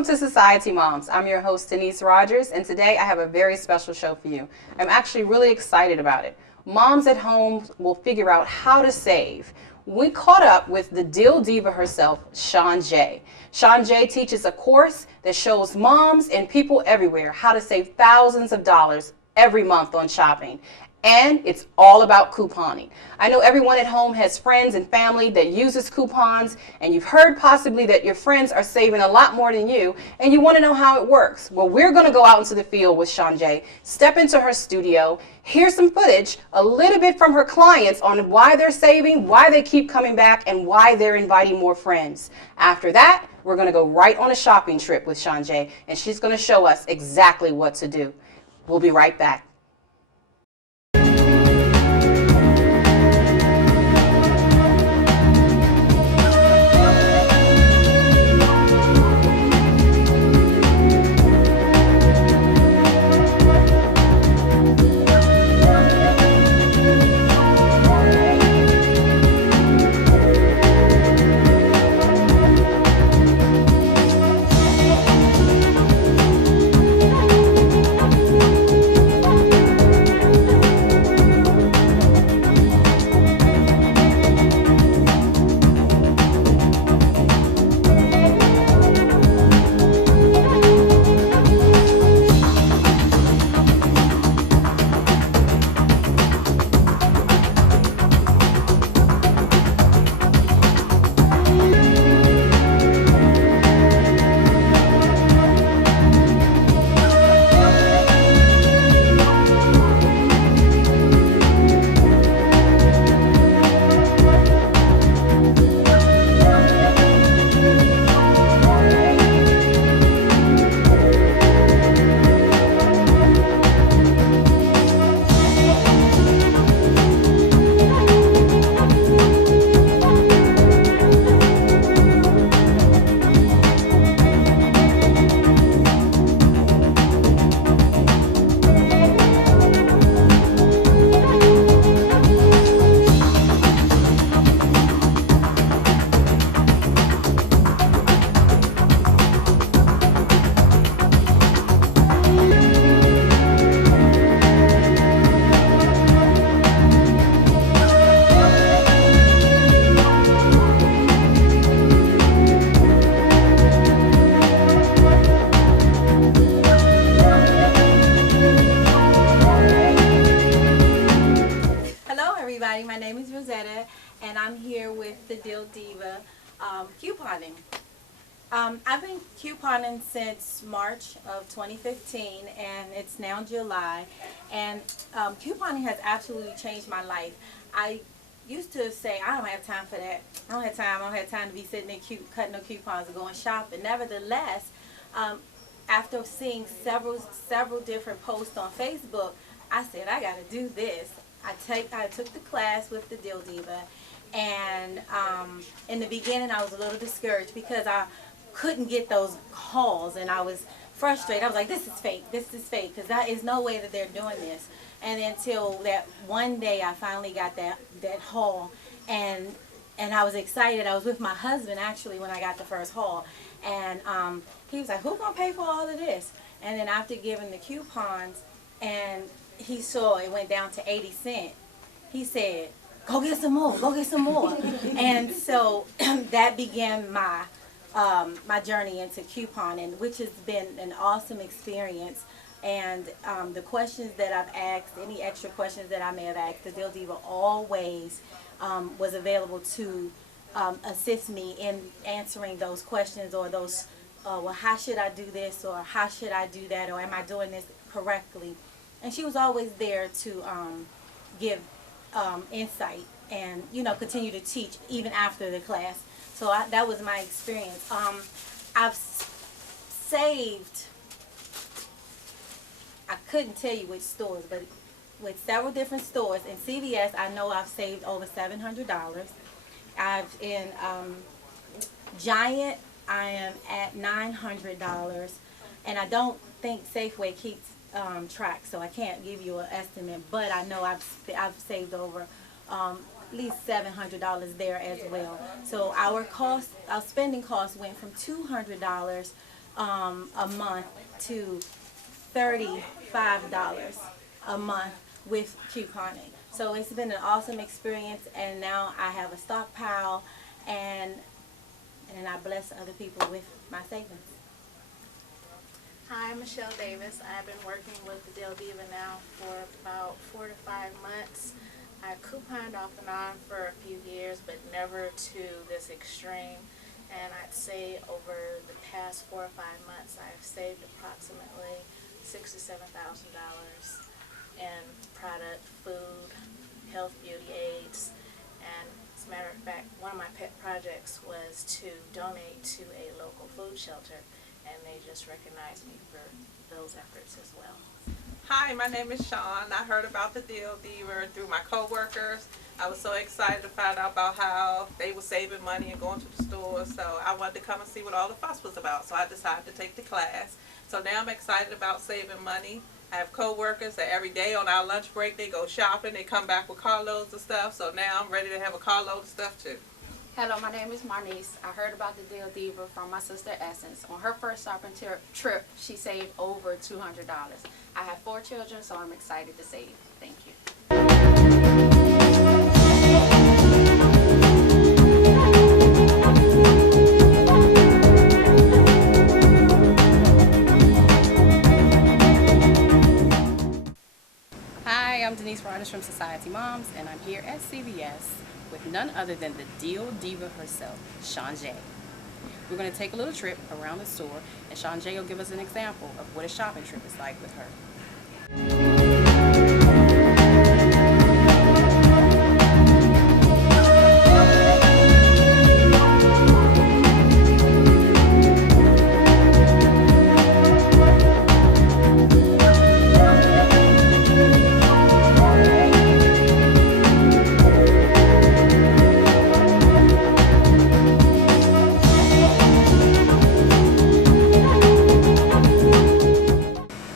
Welcome to Society Moms. I'm your host, Denise Rogers, and today I have a very special show for you. I'm actually really excited about it. Moms at home will figure out how to save. We caught up with the Deal Diva herself, Shaun Jai. Shaun Jai teaches a course that shows moms and people everywhere how to save thousands of dollars every month on shopping. And it's all about couponing. I know everyone at home has friends and family that uses coupons, and you've heard possibly that your friends are saving a lot more than you, and you want to know how it works. Well, we're going to go out into the field with Shaun Jai, step into her studio, hear some footage, a little bit from her clients on why they're saving, why they keep coming back, and why they're inviting more friends. After that, we're going to go right on a shopping trip with Shaun Jai, and she's going to show us exactly what to do. We'll be right back. My name is Rosetta, and I'm here with the Deal Diva couponing. I've been couponing since March of 2015, and it's now July, and couponing has absolutely changed my life. I used to say, I don't have time for that. I don't have time to be sitting there cutting no coupons or going shopping. Nevertheless, after seeing several different posts on Facebook, I said, I got to do this. I took the class with the Deal Diva, and in the beginning I was a little discouraged because I couldn't get those calls, and I was frustrated. I was like, this is fake, because there is no way that they're doing this. And until that one day I finally got that haul, and I was excited. I was with my husband actually when I got the first haul, and he was like, who's going to pay for all of this? And then after giving the coupons, and he saw it went down to 80 cents. He said, go get some more, go get some more. And so that began my my journey into couponing, which has been an awesome experience. And the questions that I've asked, any extra questions that I may have asked, the Deal Diva always was available to assist me in answering those questions, or those, well, how should I do this, or how should I do that, or am I doing this correctly? And she was always there to give insight and, you know, continue to teach even after the class. So that was my experience. I've saved, I couldn't tell you which stores, but with several different stores. In CVS, I know I've saved over $700. In Giant, I am at $900. And I don't think Safeway keeps track, so I can't give you an estimate, but I know I've saved over at least $700 there as well. So our spending cost went from $200 a month to $35 a month with couponing. So it's been an awesome experience, and now I have a stockpile, and I bless other people with my savings. Hi, I'm Michelle Davis. I've been working with the Diva now for about 4 to 5 months. I couponed off and on for a few years, but never to this extreme. And I'd say over the past 4 or 5 months, I've saved approximately $6,000 to $7,000 in product, food, health, beauty aids. And as a matter of fact, one of my pet projects was to donate to a local food shelter, and they just recognized me for those efforts as well. Hi, my name is Shaun. I heard about the Diva through my coworkers. I was so excited to find out about how they were saving money and going to the store, so I wanted to come and see what all the fuss was about, so I decided to take the class. So now I'm excited about saving money. I have coworkers that every day on our lunch break they go shopping, they come back with carloads of stuff, so now I'm ready to have a carload of stuff too. Hello, my name is Marnice. I heard about the Diva from my sister Essence. On her first shopping trip, she saved over $200. I have 4 children, so I'm excited to save. Thank you. Hi, I'm Denise Rogers from Society Moms, and I'm here at CVS with none other than the Diva herself, Shaun Jai. We're going to take a little trip around the store, and Shaun Jai will give us an example of what a shopping trip is like with her.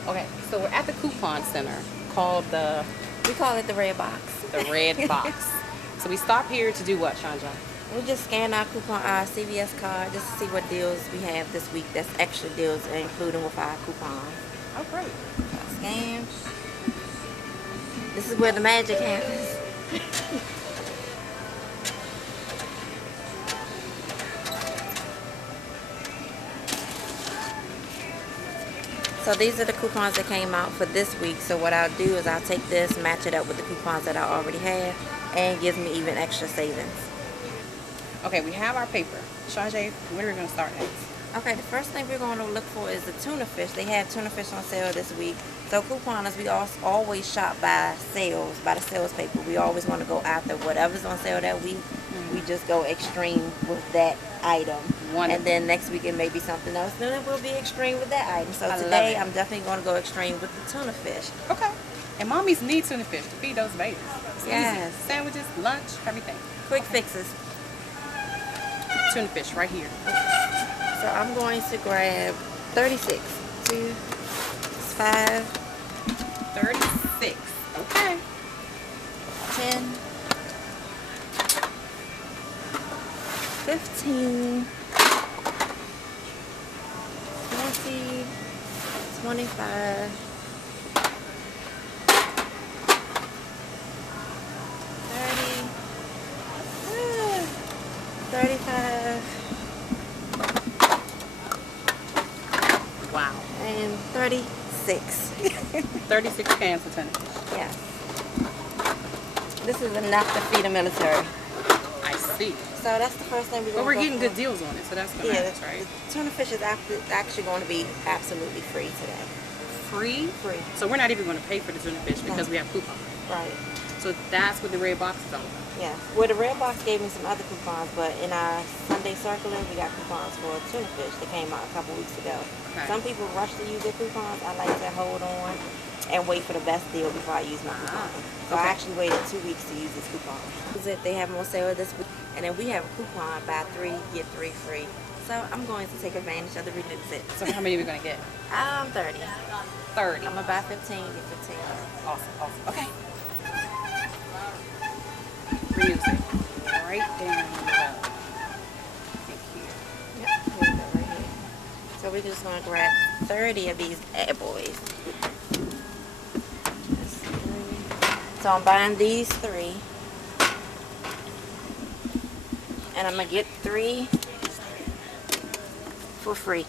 Okay, so we're at the coupon center called We call it the red box. the Red Box. So we stop here to do what, Shaun Jai? We just scan our coupon, our CVS card, just to see what deals we have this week. That's extra deals, including with our coupons. Oh, great. Scan. This is where the magic happens. So these are the coupons that came out for this week. So what I'll do is I'll take this, match it up with the coupons that I already have, and it gives me even extra savings. Okay, we have our paper. Shaun Jai, where are we going to start next? Okay, the first thing we're going to look for is the tuna fish. They have tuna fish on sale this week. So couponers, we always shop by sales, by the sales paper. We always want to go after whatever's on sale that week. We just go extreme with that item. Wonderful. And then next week it may be something else. Then it will be extreme with that item. So I love today it. I'm definitely going to go extreme with the tuna fish. Okay. And mommies need tuna fish to feed those babies. It's Yes. easy. Sandwiches, lunch, everything. Quick fixes. Tuna fish right here. So I'm going to grab 36. 2, 5, 36. Okay. 10, 15, 20, 25, 30, 35, Wow. and 36. 36 cans of tuna fish. Yes. This is enough to feed a military. I see. So that's the first thing we're But going we're to go getting for. good deals on it, so that's going to Yeah, nice, right? the tuna fish is actually going to be absolutely free today. Free? Free. So we're not even going to pay for the tuna fish because No. we have coupons. Right. So that's what the red box is all about. Yeah. Well, the red box gave me some other coupons, but in our Sunday circular, we got coupons for tuna fish that came out a couple weeks ago. Okay. Some people rush to use their coupons. I like to hold on and wait for the best deal before I use my coupon. So I okay. actually waited 2 weeks to use this coupon. They have them on sale this week, and then we have a coupon: buy 3 get 3 free. So I'm going to take advantage of the renewal. So how many are we going to get? 30. 30. I'm gonna buy 15, get 15. Awesome, awesome. Okay. Reuse it. Right down below. Thank you. Yep, here we go, right here. So So we're just gonna grab 30 of these bad boys. That's 3. So I'm buying these 3. And I'm gonna get 3 for free.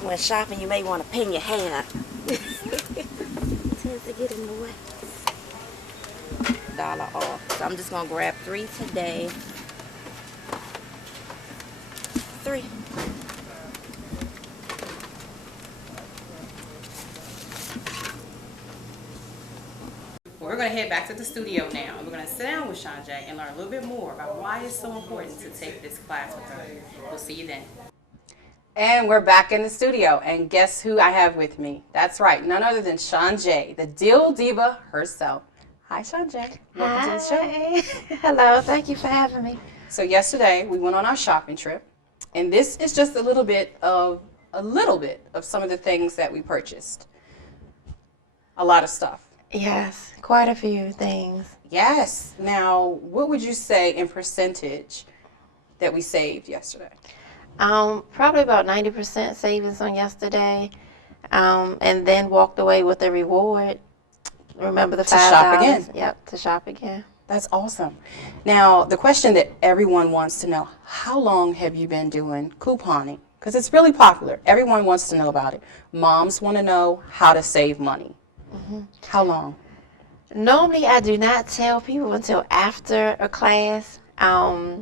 When shopping, you may want to pin your hair. Tends to get in the way. $1 off. So I'm just gonna grab 3 today. 3. Well, we're going to head back to the studio now, and we're going to sit down with Shaun Jai and learn a little bit more about why it's so important to take this class with her. We'll see you then. And we're back in the studio, and guess who I have with me? That's right, none other than Shaun Jai, the Deal Diva herself. Hi, Shaun Jai. Welcome to the show. Hello, thank you for having me. So yesterday we went on our shopping trip, and this is just a little bit of some of the things that we purchased. A lot of stuff. Yes, quite a few things. Yes. Now, what would you say in percentage that we saved yesterday? Probably about 90% savings on yesterday, and then walked away with a reward. Remember the $5? To shop again. Yep, to shop again. That's awesome. Now, the question that everyone wants to know, how long have you been doing couponing? Because it's really popular. Everyone wants to know about it. Moms want to know how to save money. Mm-hmm. How long? Normally, I do not tell people until after a class. I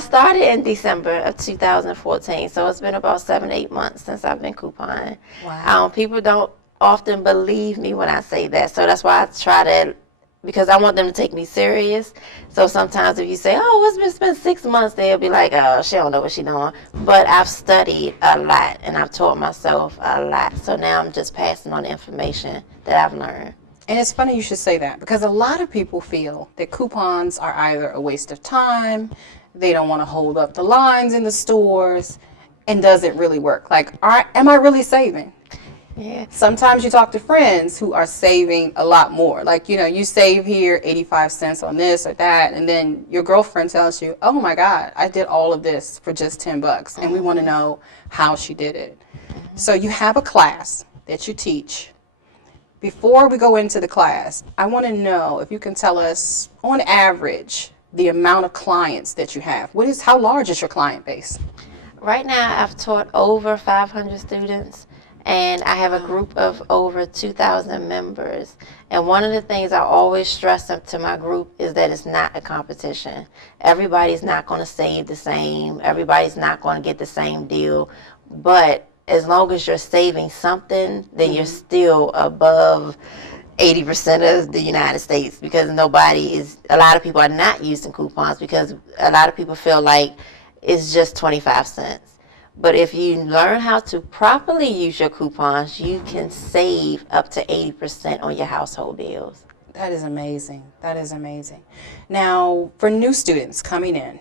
started in December of 2014, so it's been about 7-8 months since I've been couponing. Wow. People don't often believe me when I say that, so that's why I try to, because I want them to take me serious. So sometimes if you say, oh, it's been 6 months, they'll be like, oh, she don't know what she's doing. But I've studied a lot, and I've taught myself a lot, so now I'm just passing on the information that I've learned. And it's funny you should say that, because a lot of people feel that coupons are either a waste of time, they don't want to hold up the lines in the stores, and does it really work? Like, am I really saving? Yeah. Sometimes you talk to friends who are saving a lot more. Like, you save here 85 cents on this or that, and then your girlfriend tells you, oh my God, I did all of this for just $10, and we want to know how she did it. So you have a class that you teach. Before we go into the class, I want to know if you can tell us, on average, the amount of clients that you have. How large is your client base? Right now, I've taught over 500 students, and I have a group of over 2,000 members. And one of the things I always stress to my group is that it's not a competition. Everybody's not going to save the same. Everybody's not going to get the same deal. But as long as you're saving something, then you're still above 80% of the United States, because a lot of people are not using coupons because a lot of people feel like it's just 25 cents. But if you learn how to properly use your coupons, you can save up to 80% on your household bills. That is amazing. That is amazing. Now, for new students coming in,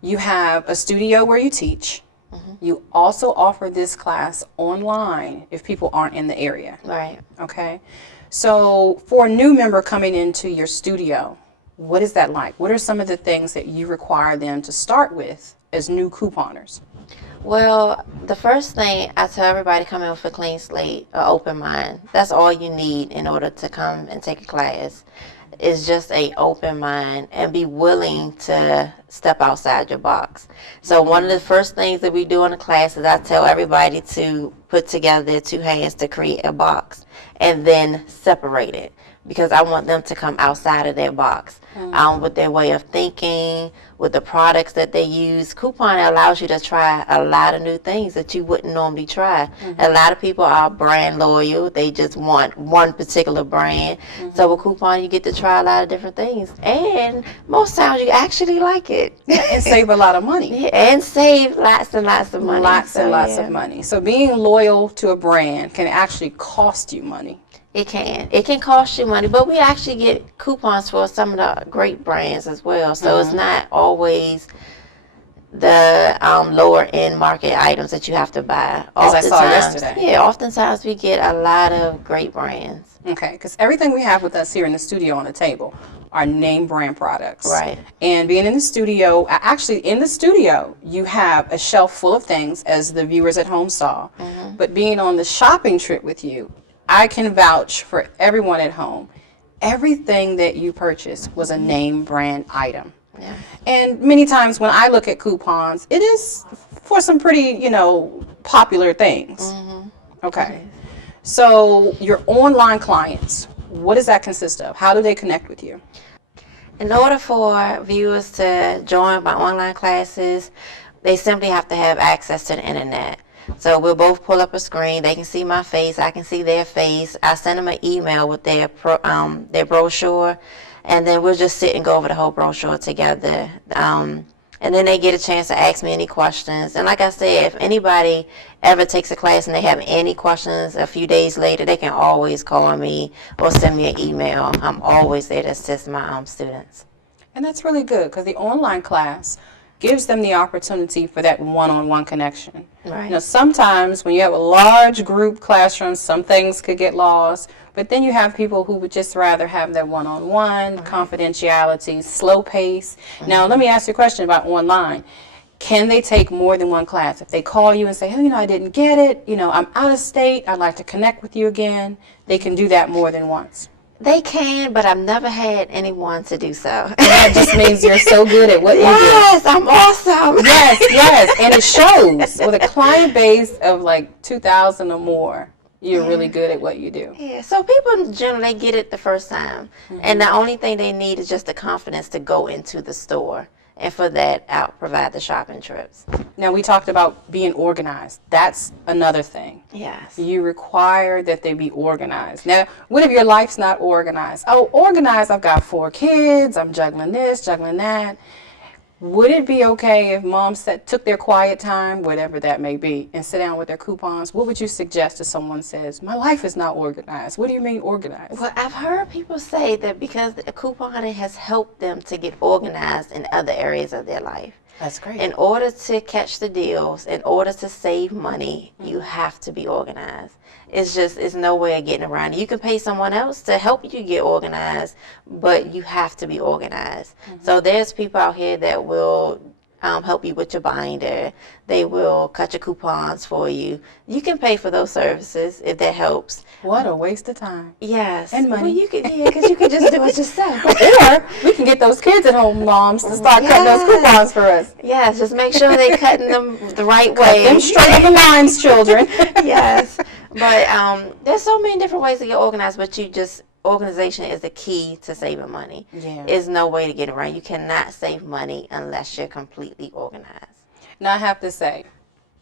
you have a studio where you teach. You also offer this class online if people aren't in the area. Right. Okay. So for a new member coming into your studio, what is that like? What are some of the things that you require them to start with as new couponers? Well, the first thing I tell everybody come in with a clean slate, an open mind. That's all you need in order to come and take a class. Is just a open mind and be willing to step outside your box. So one of the first things that we do in the class is I tell everybody to put together their 2 hands to create a box and then separate it, because I want them to come outside of their box with their way of thinking, with the products that they use. Coupon allows you to try a lot of new things that you wouldn't normally try. A lot of people are brand loyal. They just want one particular brand. So with coupon, you get to try a lot of different things. And most times you actually like it. And save a lot of money. Yeah, and save lots and lots of money. Lots and lots of money. So being loyal to a brand can actually cost you money. It can. It can cost you money, but we actually get coupons for some of the great brands as well. So it's not always the lower end market items that you have to buy. As I saw yesterday. Yeah, oftentimes we get a lot of great brands. Okay, because everything we have with us here in the studio on the table are name brand products. Right. And being in the studio, actually in the studio, you have a shelf full of things, as the viewers at home saw. But being on the shopping trip with you, I can vouch for everyone at home. Everything that you purchased was a name brand item. Yeah. And many times when I look at coupons, it is for some pretty, popular things. Okay. So your online clients, what does that consist of? How do they connect with you? In order for viewers to join my online classes, they simply have to have access to the internet. So we'll both pull up a screen. They can see my face. I can see their face. I send them an email with their brochure, and then we'll just sit and go over the whole brochure together. And then they get a chance to ask me any questions. And like I said, if anybody ever takes a class and they have any questions a few days later, they can always call me or send me an email. I'm always there to assist my students. And that's really good, because the online class gives them the opportunity for that one-on-one connection. Right. Sometimes when you have a large group classroom, some things could get lost, but then you have people who would just rather have that one-on-one, confidentiality, slow pace. Now, let me ask you a question about online. Can they take more than one class? If they call you and say, oh, I didn't get it, I'm out of state, I'd like to connect with you again, they can do that more than once. They can, but I've never had anyone to do so. And that just means you're so good at what you do. Yes, I'm awesome. Yes, and it shows. With a client base of like 2,000 or more, you're really good at what you do. Yeah, so people generally get it the first time. And the only thing they need is just the confidence to go into the store. And for that, I'll provide the shopping trips. Now, we talked about being organized. That's another thing. Yes. You require that they be organized. Now, what if your life's not organized? Oh, organized, I've got 4 kids, I'm juggling this, juggling that. Would it be okay if moms took their quiet time, whatever that may be, and sit down with their coupons? What would you suggest if someone says, my life is not organized? What do you mean organized? Well, I've heard people say that because the couponing has helped them to get organized in other areas of their life. That's great. In order to catch the deals, in order to save money, you have to be organized. It's no way of getting around it. You can pay someone else to help you get organized, but you have to be organized. So there's people out here that will help you with your binder. They will cut your coupons for you. You can pay for those services if that helps. What a waste of time. Yes. And money. Well, you could, because you could just do it yourself. Or we can get those kids at home moms to start cutting those coupons for us. Yes, just make sure they're cutting them the right way. Them straight up the lines, children. Yes. But there's so many different ways to get organized, but organization is the key to saving money. Yeah. There's no way to get around. You cannot save money unless you're completely organized. Now, I have to say,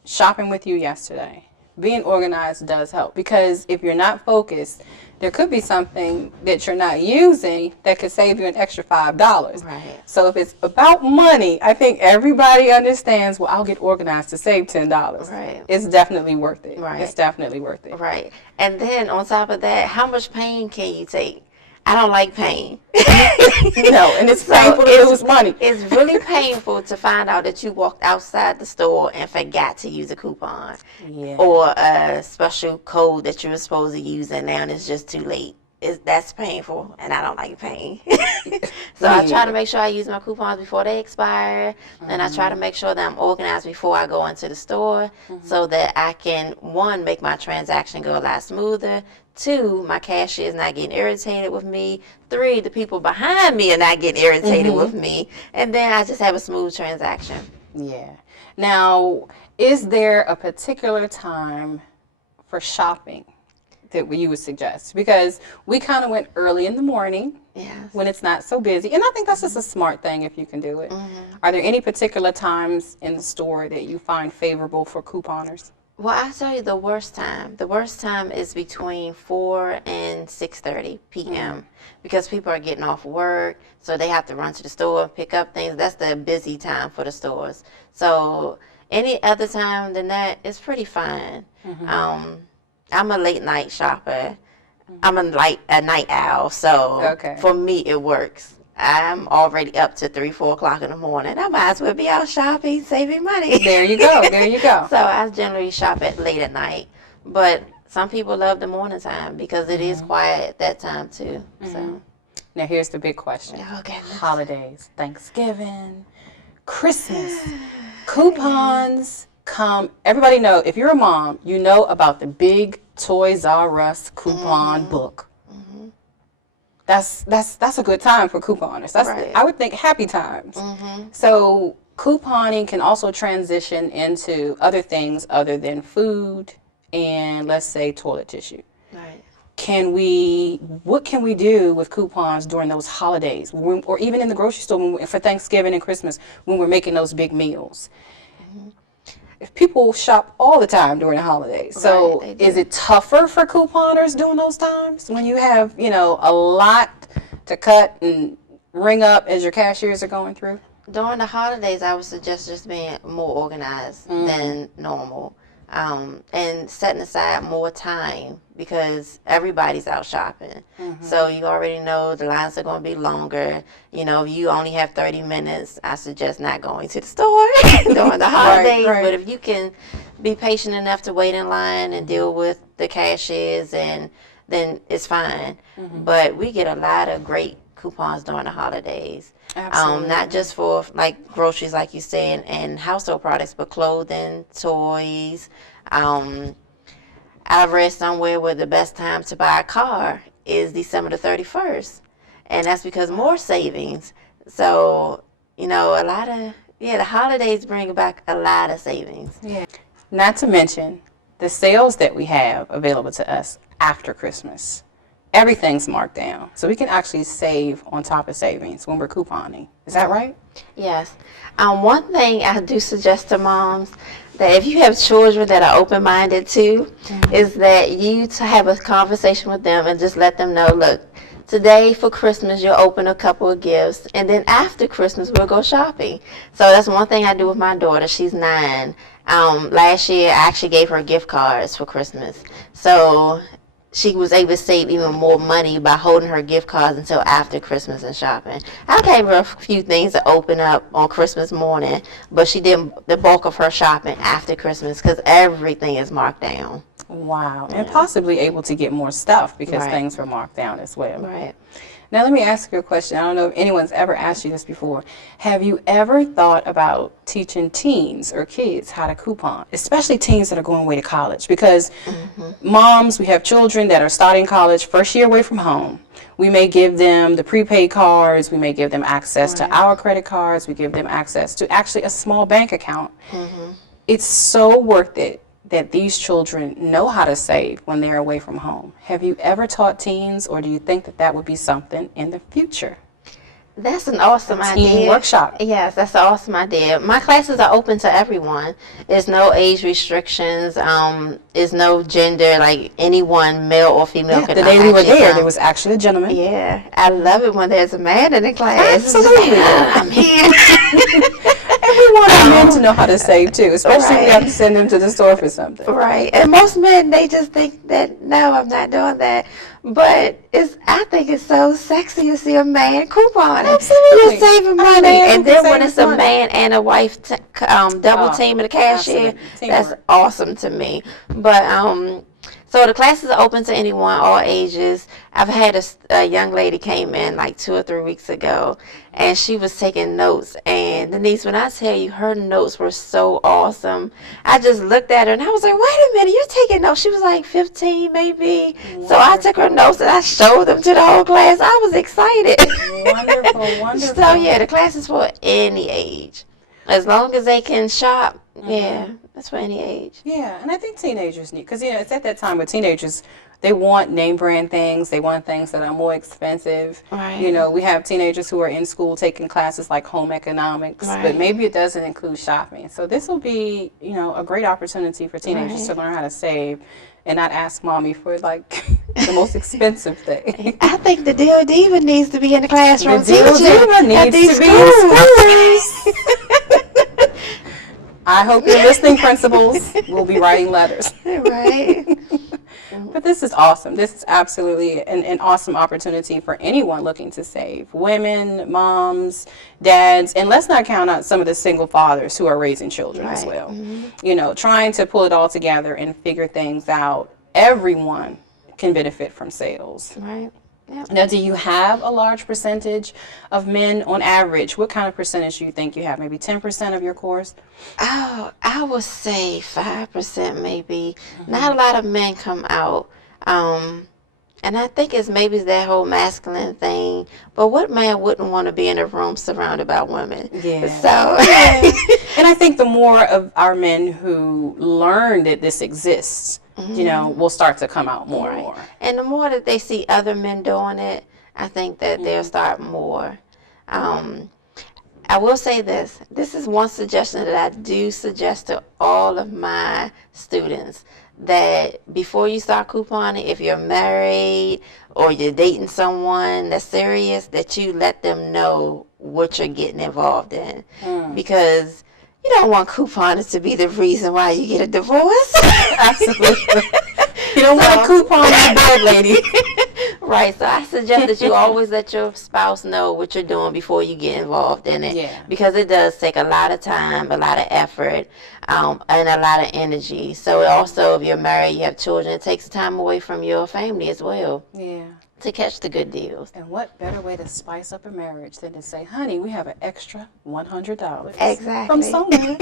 shopping with you yesterday, being organized does help, because if you're not focused, there could be something that you're not using that could save you an extra $5. Right. So if it's about money, I think everybody understands, well, I'll get organized to save $10. Right. It's definitely worth it. Right. It's definitely worth it. Right. And then on top of that, how much pain can you take? I don't like pain. No, and it's painful to lose money. It's really painful to find out that you walked outside the store and forgot to use a coupon. Yeah. Or a special code that you were supposed to use and now it's just too late. That's painful, and I don't like pain. So I try to make sure I use my coupons before they expire, and I try to make sure that I'm organized before I go into the store, so that I can, 1, make my transaction go a lot smoother, 2, my cashier is not getting irritated with me, 3, the people behind me are not getting irritated with me, and then I just have a smooth transaction. Yeah. Now, is there a particular time for shopping that you would suggest? Because we kind of went early in the morning, Yes. when it's not so busy, and I think that's just a smart thing if you can do it. Are there any particular times in the store that you find favorable for couponers? Well, I'll tell you the worst time. The worst time is between 4 and 6:30 p.m. Because people are getting off work, so they have to run to the store and pick up things. That's the busy time for the stores. So any other time than that, it's pretty fine. I'm a late night shopper. I'm a night owl, so Okay. for me it works. I'm already up to 3, 4 o'clock in the morning. I might as well be out shopping, saving money. There you go. There you go. So I generally shop at late at night. But some people love the morning time because it is quiet at that time too. So Now here's the big question. okay. Holidays, Thanksgiving, Christmas, coupons come. Everybody know, if you're a mom, you know about the big Toys R Us coupon book. That's a good time for couponers. That's Right. I would think happy times. So couponing can also transition into other things other than food and, let's say, toilet tissue. Right. What can we do with coupons during those holidays, or even in the grocery store for Thanksgiving and Christmas when we're making those big meals? If people shop all the time during the holidays, so Right, they is do. it tougher for couponers during those times when you have, a lot to cut and ring up as your cashiers are going through? During the holidays, I would suggest just being more organized than normal, and setting aside more time because everybody's out shopping. So you already know the lines are going to be longer. If you only have 30 minutes, I suggest not going to the store during the holidays. right. But if you can be patient enough to wait in line and deal with the cashiers, and then it's fine. But we get a lot of great coupons during the holidays. Absolutely. Not just for like groceries, like you said, and household products, but clothing, toys. I read somewhere where the best time to buy a car is December the 31st. And that's because more savings. So, a lot of, the holidays bring back a lot of savings. Yeah. Not to mention the sales that we have available to us after Christmas. Everything's marked down. So we can actually save on top of savings when we're couponing. Is that right? Yes. One thing I do suggest to moms that if you have children that are open-minded too, is that you to have a conversation with them and just let them know, look, today for Christmas you'll open a couple of gifts, and then after Christmas we'll go shopping. So that's one thing I do with my daughter. She's 9. Last year I actually gave her gift cards for Christmas. So she was able to save even more money by holding her gift cards until after Christmas and shopping. I gave her a few things to open up on Christmas morning, but she did the bulk of her shopping after Christmas because everything is marked down. Wow. And possibly able to get more stuff because Right. things were marked down as well. Right. Now let me ask you a question. I don't know if anyone's ever asked you this before. Have you ever thought about teaching teens or kids how to coupon, especially teens that are going away to college? Because moms, we have children that are starting college, first year away from home. We may give them the prepaid cards. We may give them access to our credit cards. We give them access to actually a small bank account. It's so worth it that these children know how to save when they're away from home. Have you ever taught teens, or do you think that that would be something in the future? That's an awesome idea. Teen workshop. Yes, that's an awesome idea. My classes are open to everyone. There's no age restrictions. There's no gender, like anyone, male or female. Yeah, can the day we were actually there, come. there was actually a gentleman. Yeah, I love it when there's a man in the class. Absolutely. I'm here. And we want our men to know how to save too, especially if we Right. have to send them to the store for something. Right, and most men, they just think that, no, I'm not doing that. But I think it's so sexy to see a man couponing. Absolutely. You're saving A money. man And who then can when save it's a money. man and a wife double teaming the cashier, absolutely. that's Teamwork. awesome to me. But so the classes are open to anyone, all ages. I've had a young lady came in like 2 or 3 weeks ago, and she was taking notes. And Denise, when I tell you her notes were so awesome, I just looked at her and I was like, wait a minute, you're taking notes. She was like 15 maybe. So I took her notes and I showed them to the whole class. I was excited. Wonderful, wonderful. So yeah, the class is for any age. As long as they can shop, yeah, that's for any age. Yeah, and I think teenagers need, because it's at that time with teenagers, they want name brand things. They want things that are more expensive. Right. We have teenagers who are in school taking classes like home economics, but Right. maybe it doesn't include shopping. So this will be, a great opportunity for teenagers to learn how to save and not ask mommy for like the most expensive thing. I think the Diva needs to be in the classroom The Diva teaching at needs these to be in schools. I hope your listening principals will be writing letters. Right. But this is awesome. This is absolutely an awesome opportunity for anyone looking to save. Women, moms, dads, and let's not count out some of the single fathers who are raising children as well. You know, trying to pull it all together and figure things out. Everyone can benefit from sales. Right. Yep. Now, do you have a large percentage of men on average? What kind of percentage do you think you have? Maybe 10% of your course? Oh, I would say 5% maybe. Not a lot of men come out. And I think it's maybe that whole masculine thing. But what man wouldn't want to be in a room surrounded by women? Yeah. So, And I think the more of our men who learn that this exists, you know, will start to come out more and more. and the more that they see other men doing it, I think that they'll start more. I will say this. This is one suggestion that I do suggest to all of my students, that before you start couponing, if you're married or you're dating someone that's serious, that you let them know what you're getting involved in. Because you don't want couponing to be the reason why you get a divorce. Absolutely. You don't want a coupon on your bed, lady. Right, so I suggest that you always let your spouse know what you're doing before you get involved in it. Yeah. Because it does take a lot of time, a lot of effort, and a lot of energy. So also, if you're married, you have children, it takes time away from your family as well Yeah. to catch the good deals. And what better way to spice up a marriage than to say, honey, we have an extra $100. Exactly. From somewhere.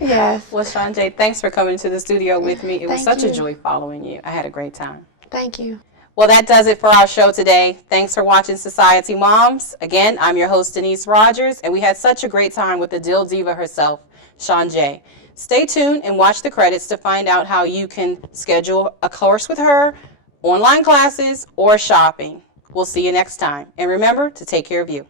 Yes. Well, Shaun Jai, thanks for coming to the studio with me. It was Thank such a you. joy following you. I had a great time. Thank you. Well, that does it for our show today. Thanks for watching Society Moms. Again, I'm your host, Denise Rogers, and we had such a great time with the Dill Diva herself, Shaun Jai. Stay tuned and watch the credits to find out how you can schedule a course with her, online classes, or shopping. We'll see you next time. And remember to take care of you.